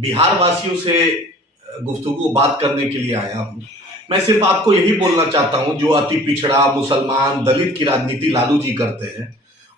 बिहार वासियों से गुफ्तगू बात करने के लिए आया हूं। मैं सिर्फ आपको यही बोलना चाहता हूं, जो अति पिछड़ा मुसलमान दलित की राजनीति लालू जी करते हैं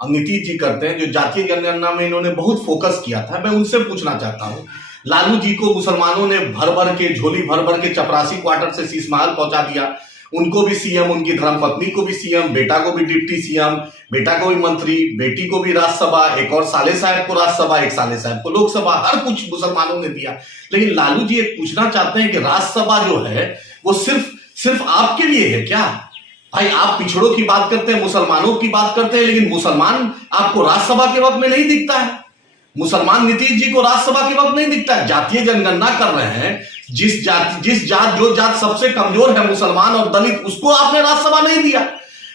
और नीतीश जी करते हैं, जो जातीय जनगणना में इन्होंने बहुत फोकस किया था, मैं उनसे पूछना चाहता हूं। लालू जी को मुसलमानों ने भर भर के झोली भर भर के चपरासी क्वार्टर से शीश महल पहुंचा दिया। उनको भी सीएम, उनकी धर्मपत्नी को भी सीएम, बेटा को भी डिप्टी सीएम, बेटा को भी मंत्री, बेटी को भी राज्यसभा, एक और साले साहब को राज्यसभा, एक साले साहब को लोकसभा, हर कुछ मुसलमानों ने दिया। लेकिन लालू जी एक पूछना चाहते हैं कि राज्यसभा जो है वो सिर्फ आपके लिए है क्या? भाई, आप पिछड़ों की बात करते हैं, मुसलमानों की बात करते हैं, लेकिन मुसलमान आपको राज्यसभा के वक्त में नहीं दिखता है। मुसलमान नीतीश जी को राज्यसभा के वक्त नहीं दिखता है। जातीय जनगणना कर रहे हैं, जिस जात सबसे कमजोर है, मुसलमान और दलित, उसको आपने राज्यसभा नहीं दिया।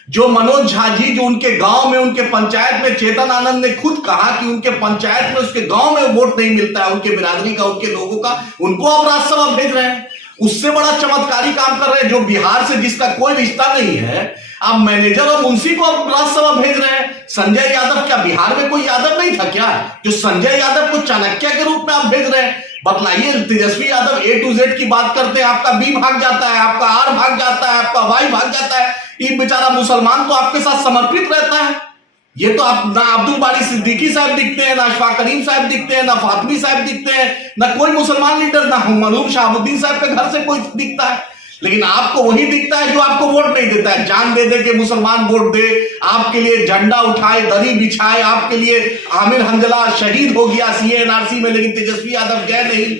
जो मनोज झा जी, जो उनके गांव में, उनके पंचायत में, चेतन आनंद ने खुद कहा कि उनके पंचायत में, उसके गांव में वोट नहीं मिलता है उनके बिरादरी का, उनके लोगों का, उनको आप राज्यसभा भेज रहे हैं। उससे बड़ा चमत्कारी काम कर रहे हैं, जो बिहार से जिसका कोई रिश्ता नहीं है, आप मैनेजर और मुंशी को आप राज्यसभा भेज रहे हैं। संजय यादव, क्या बिहार में कोई यादव नहीं था क्या, जो संजय यादव को चाणक्य के रूप में आप भेज रहे हैं? बतलाइए। Tejashwi Yadav A to Z की बात करते हैं, आपका B भाग जाता है, आपका R भाग जाता है, आपका Y भाग जाता है। ये बेचारा मुसलमान तो आपके साथ समर्पित रहता है। ये तो आप ना अब्दुल बारी सिद्दीकी साहब दिखते हैं, ना अशफाक करीम साहब दिखते हैं, ना फातमी साहब दिखते हैं, ना कोई मुसलमान लीडर, ना मरहूम शहाबुद्दीन साहब के घर से कोई दिखता है। लेकिन आपको वही दिखता है जो आपको वोट नहीं देता है। जान दे दे के मुसलमान वोट दे, आपके लिए झंडा उठाए, दरी बिछाए, आपके लिए आमिर हमजला शहीद हो गया CA/NRC में, लेकिन तेजस्वी यादव गए नहीं,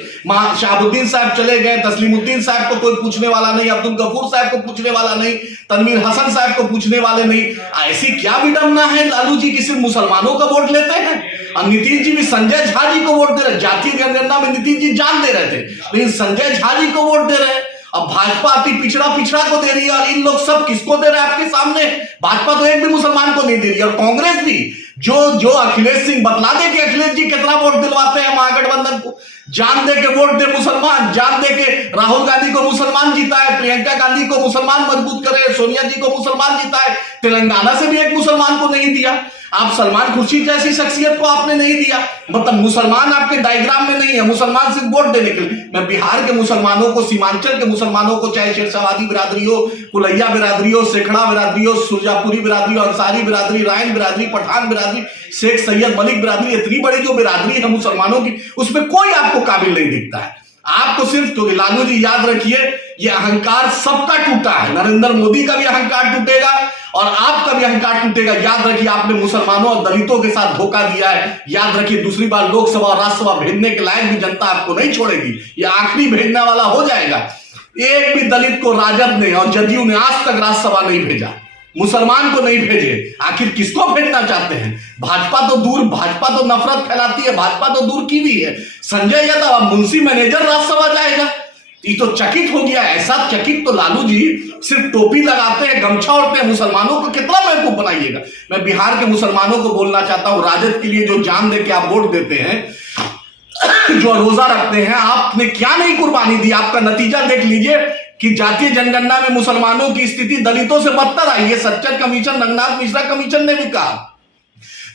शहाबुद्दीन साहब चले गए, तस्लीमुद्दीन साहब को कोई पूछने वाला नहीं, अब्दुल गफूर साहब को पूछने वाला नहीं, तनवीर हसन साहब को पूछने वाले नहीं। ऐसी क्या विडंबना है लालू जी की सिर्फ मुसलमानों का वोट लेते हैं? और नीतीश जी भी संजय झा जी को वोट दे रहे। जातीय जनगणना में नीतीश जी जान दे रहे थे, लेकिन संजय झा जी को वोट दे रहे हैं। अब भाजपा अति पिछड़ा को दे रही है, और इन लोग सब किसको दे रहे हैं आपके सामने? भाजपा तो एक भी मुसलमान को नहीं दे रही है। और कांग्रेस भी, जो अखिलेश सिंह, बतला दे कि अखिलेश जी कितना वोट दिलवाते हैं महागठबंधन को। जान दे के वोट दे मुसलमान, जान दे के राहुल गांधी को मुसलमान जीता है, प्रियंका गांधी को मुसलमान मजबूत करे, सोनिया जी को मुसलमान जीता है, तेलंगाना से भी एक मुसलमान को नहीं दिया। आप सलमान खुर्शीद जैसी शख्सियत को आपने नहीं दिया। मतलब मुसलमान आपके डायग्राम में नहीं है, मुसलमान सिर्फ वोट देने के लिए। मैं बिहार के मुसलमानों को, सीमांचल के मुसलमानों को, चाहे शेरशाबादी बिरादरी हो, कुलैया बिरादरी हो, सेखड़ा बिरादरी हो, सुरजापुरी बिरादरी हो, अंसारी बिरादरी, रायन बिरादरी, पठान बिरादरी, शेख सैयद मलिक बिरादरी, इतनी बड़ी जो बिरादरी है मुसलमानों की, उसमें कोई आपको काबिल नहीं दिखता है। आपको सिर्फ, तो लालू जी याद रखिए, ये अहंकार सबका टूटा है। नरेंद्र मोदी का भी अहंकार टूटेगा और आपका भी अहंकार टूटेगा। याद रखिए, आपने मुसलमानों और दलितों के साथ धोखा दिया है। याद रखिए, दूसरी बार लोकसभा और राज्यसभा भेजने के लायक भी जनता आपको नहीं छोड़ेगी। ये आखिरी भेजने वाला हो जाएगा। एक भी दलित को राजद ने और जदयू ने आज तक राज्यसभा नहीं भेजा, मुसलमान को नहीं भेजे। आखिर किसको भेजना चाहते हैं? भाजपा तो दूर, भाजपा तो नफरत फैलाती है, भाजपा तो दूर की भी है। संजय यादव अब मुंशी मैनेजर राज्यसभा जाएगा, ये तो चकित हो गया। ऐसा चकित तो लालू जी सिर्फ टोपी लगाते हैं, गमछा ओढ़ते हैं, मुसलमानों को कितना बेवकूफ बनाइएगा। मैं बिहार के मुसलमानों को बोलना चाहता हूं, राजद के लिए जो जान दे के आप वोट देते हैं, जो रोजा रखते हैं, आपने क्या नहीं कुर्बानी दी? आपका नतीजा देख लीजिए कि जातीय जनगणना में मुसलमानों की स्थिति दलितों से बदतर आई है। सच्चर कमीशन, रंगनाथ मिश्रा कमीशन ने भी कहा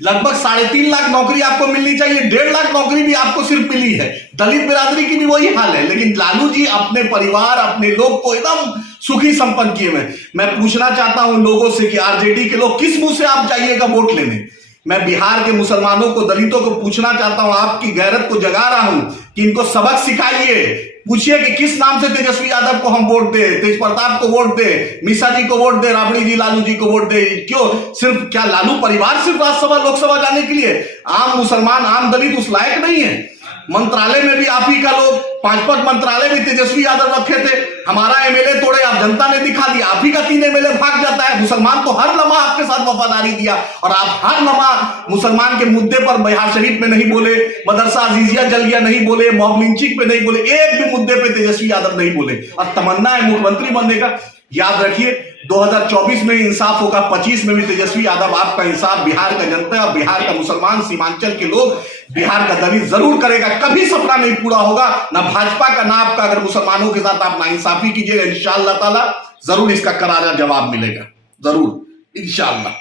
लगभग 3.5 लाख नौकरी आपको मिलनी चाहिए, 1.5 लाख नौकरी भी आपको सिर्फ मिली है। दलित बिरादरी की भी वही हाल है। लेकिन लालू जी अपने परिवार, अपने लोग को एकदम सुखी संपन्न किए में। मैं पूछना चाहता हूं लोगों से कि आरजेडी के लोग किस मुंह से आप जाइएगा वोट लेने? मैं बिहार के मुसलमानों को, दलितों को पूछना चाहता हूं, आपकी गैरत को जगा रहा हूं कि इनको सबक सिखाइए। पूछिए कि किस नाम से तेजस्वी यादव को हम वोट दे, तेज प्रताप को वोट दे, मिश्रा जी को वोट दे, राबड़ी जी लालू जी को वोट दे। क्यों? सिर्फ क्या लालू परिवार सिर्फ राज्यसभा लोकसभा जाने के लिए? आम मुसलमान, आम दलित उस लायक नहीं है। मंत्रालय में भी आप ही का लोग, 5 मंत्रालय भी तेजस्वी यादव रखे थे। हमारा MLA तोड़े, आप जनता ने दिखा दिया, आप ही का 3 MLA भाग जाता है। मुसलमान तो हर लम्हा आपके साथ वफादारी दिया, और आप हर लम्हा मुसलमान के मुद्दे पर बिहार शरीफ में नहीं बोले, मदरसा अजीजिया जल गया नहीं बोले, मॉब लिंचिंग पे नहीं बोले, एक भी मुद्दे पे तेजस्वी यादव नहीं बोले। और तमन्ना है मुख्यमंत्री बनने का। याद रखिए, 2024 में इंसाफ होगा, 25 में भी तेजस्वी यादव आपका इंसाफ बिहार का जनता और बिहार का मुसलमान, सीमांचल के लोग, बिहार का दलित जरूर करेगा। कभी सपना नहीं पूरा होगा, ना भाजपा का ना आपका। अगर मुसलमानों के साथ आप नाइंसाफी कीजिएगा, इंशाअल्लाह ताला जरूर इसका करारा जवाब मिलेगा, जरूर, इंशाअल्लाह।